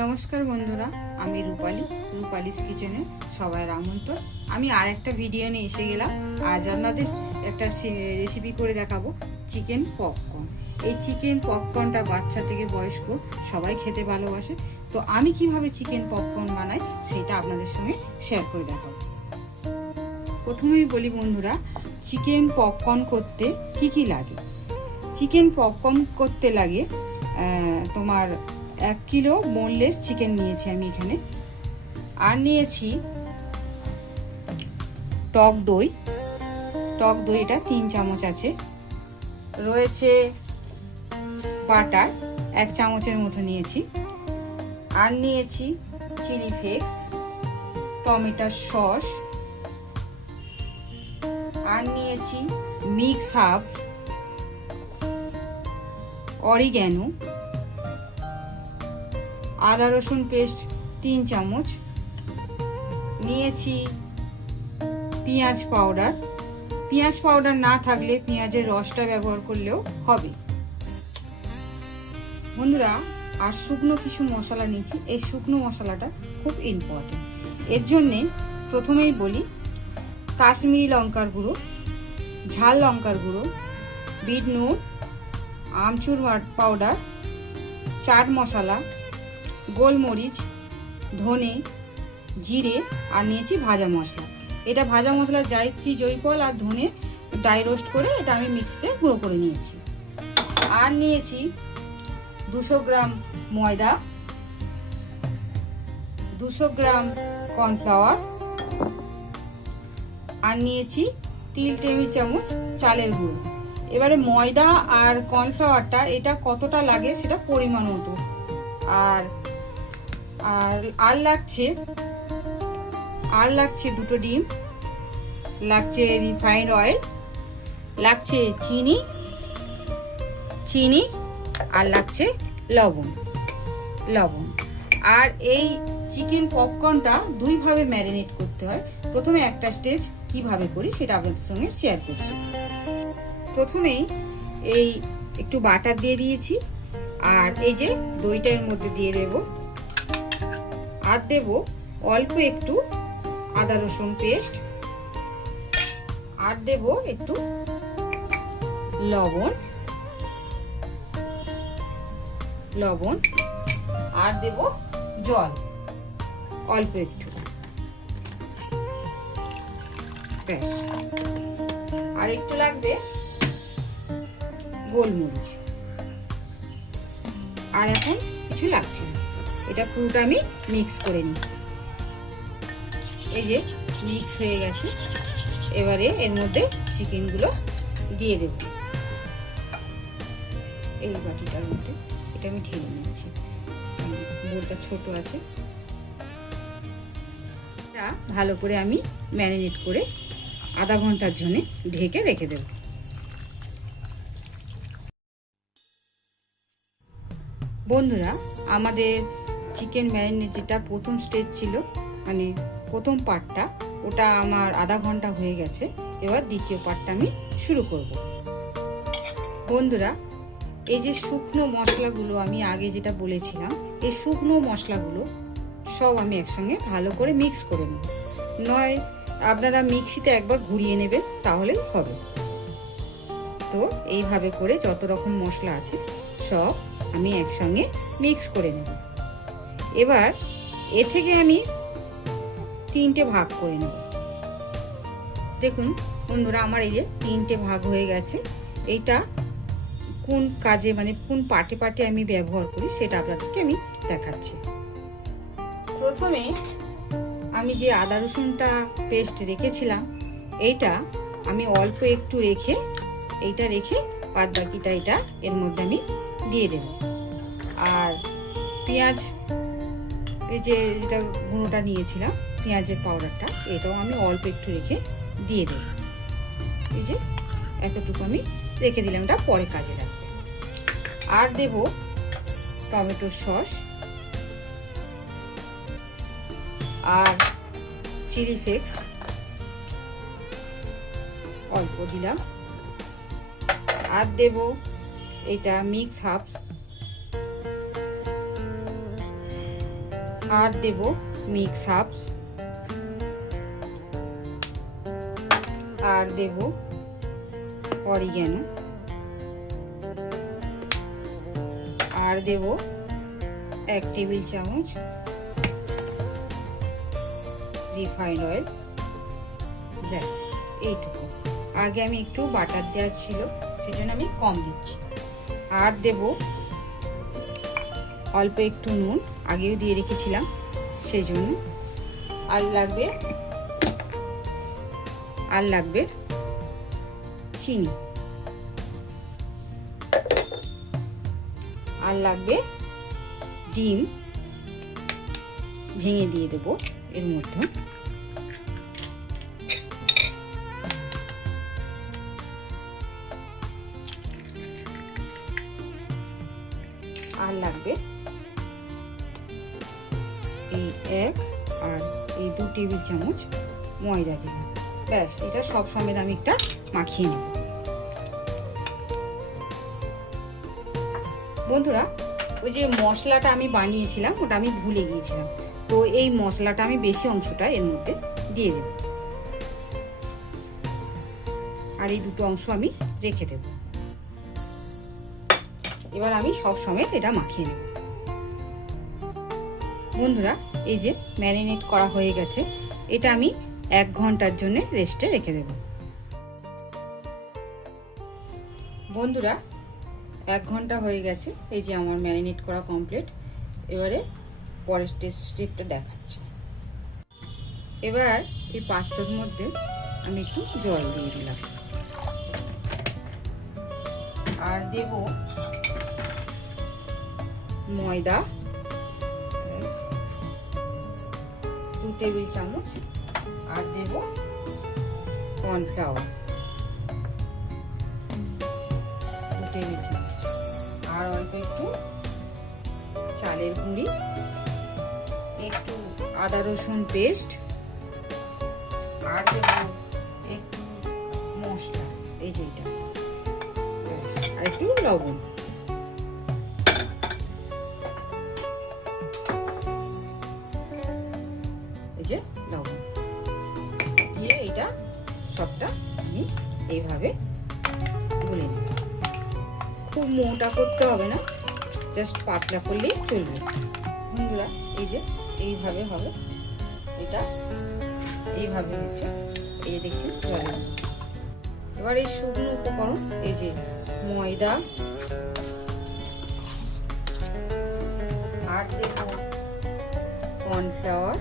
নমস্কার বন্ধুরা, আমি রূপালিস কিচেনে সবাই আমন্ত্রণ। আমি আর একটা ভিডিও নিয়ে এসে গেলাম। আজ আপনাদের একটা রেসিপি করে দেখাবো চিকেন পপকর্ন। এই চিকেন পপকর্নটা বাচ্চা থেকে বয়স্ক সবাই খেতে ভালোবাসে। তো আমি কিভাবে চিকেন পপকর্ন বানাই সেটা আপনাদের সঙ্গে শেয়ার করে দেখাবো। প্রথমেই বলি বন্ধুরা, চিকেন পপকর্ন করতে কি লাগে। চিকেন পপকর্ন করতে লাগে তোমার 1 কিলো বোনলেস চিকেন নিয়েছি আমি এখানে। আর নিয়েছি টক দই এটা 3 চামচ আছে। রয়েছে বাটার 1 চামচের মতো নিয়েছি। আর নিয়েছি চিলি ফ্লেক্স, টমেটো সস। আর নিয়েছি মিক্স হার্ব, অরিগ্যানো, আদা রসুন পেস্ট 3 চামচ। নিয়েছি পেঁয়াজ পাউডার না থাকলে পেঁয়াজের রসটা ব্যবহার করলেও হবে বন্ধুরা। আর শুকনো কিছু মশলা নিয়েছি। এই শুকনো মশলাটা খুব ইম্পর্টেন্ট। এর জন্যে প্রথমেই বলি, কাশ্মীরি লঙ্কার গুঁড়ো, ঝাল লঙ্কার গুঁড়ো, বিট নুন, আমচুর পাউডার, চাট মশলা, গোলমরিচ, ধনে, জিরে। আর নিয়েছি ভাজা মশলা। এটা ভাজা মশলা জায়ত্রী, জয়ফল আর ধনে ড্রাই রোস্ট করে এটা আমি মিক্সিতে গুঁড়ো করে নিয়েছি। আর নিয়েছি 200 গ্রাম ময়দা, 200 গ্রাম কর্নফ্লাওয়ার। আর নিয়েছি 3 টেবিল চামচ চালের গুঁড়ো। এবারে ময়দা আর কর্নফ্লাওয়ারটা এটা কতটা লাগে সেটা পরিমাণ মতো। আর লাগছে 2টো ডিম, লাগছে রিফাইন্ড অয়েল, লাগছে চিনি, আর লাগছে লবণ। আর এই চিকেন পপকর্নটা 2 ভাবে ম্যারিনেট করতে হয়। প্রথমে একটা স্টেজ কিভাবে করি সেটা আপনাদের সঙ্গে শেয়ার করছি। প্রথমেই এই একটু বাটার দিয়ে দিয়েছি। আর এই যে দইটা এর মধ্যে দিয়ে দেবো। আর দেব অল্প একটু আদা রসুন পেস্ট। আর দেব একটু লবণ। আর দেব জল অল্প একটু, ব্যাস। আর একটু লাগবে গোলমরিচ। আর এখন কিছু লাগছে না। এটা পুরোটা আমি মিক্স করে নিই। এই যে মিক্স হয়ে গেছে। এবারে এর মধ্যে চিকেনগুলো দিয়ে দেব এই বাটিটার মধ্যে। এটা আমি ঢেলে নিচ্ছি, বোলটা ছোট আছে। এটা ভালো করে আমি ম্যারিনেট করে আধা ঘন্টার জন্য ঢেকে রেখে দেব। বন্ধুরা, আমাদের চিকেন ম্যারিনেট যেটা প্রথম স্টেজ ছিল, মানে প্রথম পার্টটা, ওটা আমার আধা ঘন্টা হয়ে গেছে। এবার দ্বিতীয় পার্টটা আমি শুরু করব। বন্ধুরা, এই যে শুকনো মশলাগুলো আমি আগে যেটা বলেছিলাম, এই শুকনো মশলাগুলো সব আমি একসঙ্গে ভালো করে মিক্স করে নেব। নয় আপনারা মিক্সিতে একবার ঘুরিয়ে নেবেন, তাহলেই হবে। তো এইভাবে করে যত রকম মশলা আছে সব আমি একসঙ্গে মিক্স করে নেব। এবার এ থেকে আমি 3টে ভাগ করে নেব। দেখুন বন্ধুরা, আমার এই যে 3টে ভাগ হয়ে গেছে। এইটা কোন কাজে, মানে কোন পার্টে আমি ব্যবহার করি সেটা আপনাদেরকে আমি দেখাচ্ছি। প্রথমে আমি যে আদা রসুনটা পেস্ট রেখেছিলাম, এইটা আমি অল্প একটু রেখে বাদ বাকিটা এটা এর মধ্যে আমি দিয়ে দেব। আর পেঁয়াজ, এই যে যেটা গুঁড়োটা নিয়েছিলাম পেঁয়াজের পাউডারটা, এটাও আমি অল্প একটু রেখে দিয়ে দেব। এই যে এতটুকু আমি রেখে দিলাম, এটা পরে কাজে লাগবে। আর দেব টমেটো সস আর চিলি ফ্লেক্স অল্প দিলাম। আর দেব এটা মিক্স হার্বস, আর দেব মিক্স হার্বস, আর দেব অরিগ্যানো, আর দেব 1 টেবিল চামচ রিফাইন্ড অয়েল। ব্যাস এইটুকু। আগে আমি একটু বাটার দেওয়া ছিল সেজন্য আমি কম দিচ্ছি। আর দেব অল্প একটু নুন, আগেও দিয়ে রেখেছিলাম সেই জন্য। আর লাগবে চিনি, আর লাগবে ডিম ভেঙে দিয়ে দেবো এর মধ্যে। আর লাগবে এই 1 আর এই 2 টেবিল চামচ ময়দা দিলাম। ব্যাস এটা সব সমেত আমি একটা মাখিয়ে নেব। বন্ধুরা, ওই যে মশলাটা আমি বানিয়েছিলাম ওটা আমি ভুলে গিয়েছিলাম, তো এই মশলাটা আমি বেশি অংশটা এর মধ্যে দিয়ে দেব, আর এই দুটো অংশ আমি রেখে দেব। এবার আমি সব সমেত এটা মাখিয়ে নেব। বন্ধুরা, এই যে ম্যারিনেট করা হয়ে গেছে, এটা আমি 1 ঘন্টার জন্য রেস্টে রেখে দেব। বন্ধুরা, 1 ঘন্টা হয়ে গেছে, এই যে আমার ম্যারিনেট করা কমপ্লিট। এবারে পরের স্টেপটা দেখাচ্ছি। এবার এই পাত্রের মধ্যে আমি একটু জল দিয়ে দিলাম, আর দেব ময়দা 2 টেবিল চামচ, আর দেব কর্নফ্লাওয়ার 2 টেবিল চামচ, আর অল্প একটু চালের গুঁড়ি, একটু আদা রসুন পেস্ট, আর দেব একটু মশলা, এই যে এটা, আর একটু লবণ। এই যে লবণ দিয়ে এটা সবটা আমি এইভাবে গুলে নেব। খুব মোটা করতে হবে না, জাস্ট পাতলা করলেই চলবে। বন্ধুরা, এই যে এইভাবে হবে, এটা এইভাবে হচ্ছে, এই যে দেখছেন জলের। এবার এই শুকনো উপকরণ, এই যে ময়দা, আর দেব কর্নফ্লাওয়ার,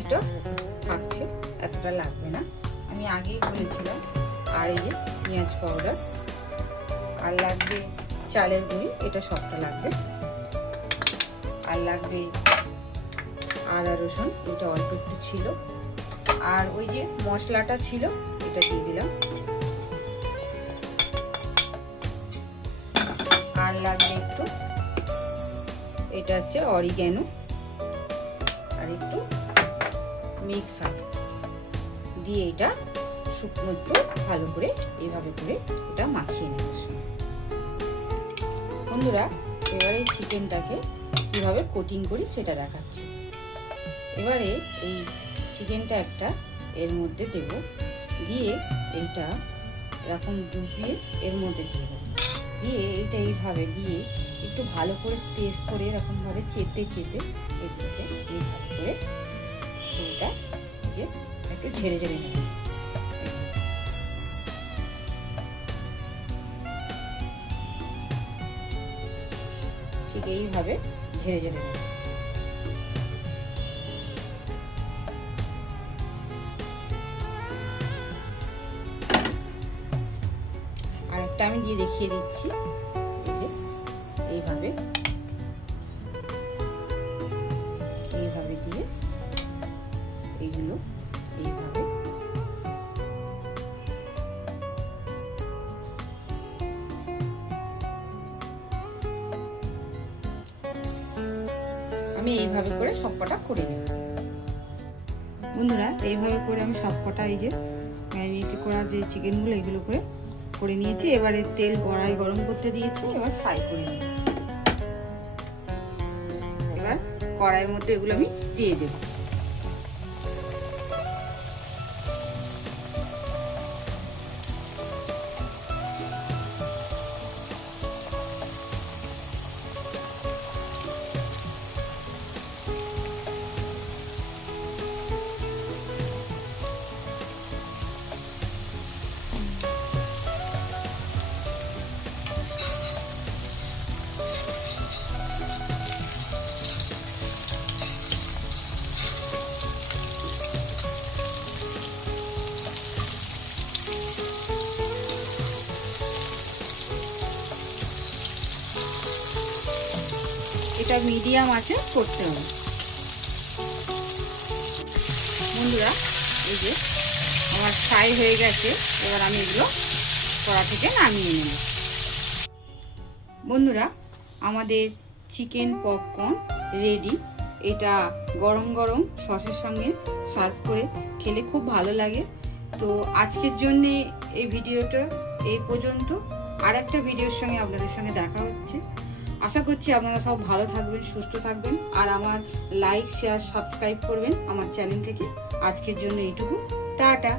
এটা থাকছে, এতটা লাগবে না, আমি আগেই বলেছিলাম। আর এই যে পেঁয়াজ পাউডার, আর লাগবে চালের গুঁড়ি, এটা সবটা লাগবে। আর লাগবে আদা রসুন, এটা অল্প একটু ছিল। আর ওই যে মশলাটা ছিল এটা দিয়ে দিলাম। আর লাগবে একটু, এটা হচ্ছে অরিগ্যানো, আর একটু মিক্স হার্বস দিয়ে এটা শুকনো একটু ভালো করে এইভাবে করে এটা মাখিয়ে নেব। বন্ধুরা, এবারে চিকেনটাকে কিভাবে কোটিং করি সেটা দেখাচ্ছি। এবারে এই চিকেনটা একটা এর মধ্যে দেব, দিয়ে এইটা এরকম ডুবিয়ে এর মধ্যে দিয়ে দেবো, দিয়ে এইটা এইভাবে দিয়ে একটু ভালো করে স্পেস করে এরকমভাবে চেপে চেপে এগুলোকে এইভাবে করে এটা যে একটু ঝেড়ে ঝেড়ে নেব। ঠিক এইভাবে ঝেড়ে ঝেড়ে নেব। আর একটা আমি দিয়ে দেখিয়ে দিচ্ছি, এই যে এইভাবে এইভাবে দিয়ে এইগুলো এইভাবে আমি এইভাবে করে সবকটা করে নেব। বন্ধুরা, এইভাবে করে আমি সবকটা এই যে ম্যারিনেট করা যে চিকেনগুলো এগুলো করে করে নিয়েছি। এবারে তেল কড়াই গরম করতে দিয়েছি, এবার ফ্রাই করে নেব। এবার কড়াইয়ের মধ্যে এগুলো আমি দিয়ে দেব। এটা মিডিয়াম আঁচে করতে হবে। বন্ধুরা, এই যে আমার ফ্রাই হয়ে গেছে, এবার আমি এগুলো কড়া থেকে নামিয়ে নেব। বন্ধুরা, আমাদের চিকেন পপকর্ন রেডি। এটা গরম গরম সসের সঙ্গে সার্ভ করে খেলে খুব ভালো লাগে। তো আজকের জন্যে এই ভিডিওটা এই পর্যন্ত। আর একটা ভিডিওর সঙ্গে আপনাদের সঙ্গে দেখা হচ্ছে। আশা করছি আপনারা সব ভালো থাকবেন, সুস্থ থাকবেন, আর আমার লাইক, শেয়ার, সাবস্ক্রাইব করবেন আমার চ্যানেলটিকে। আজকের জন্য এইটুকু, টাটা।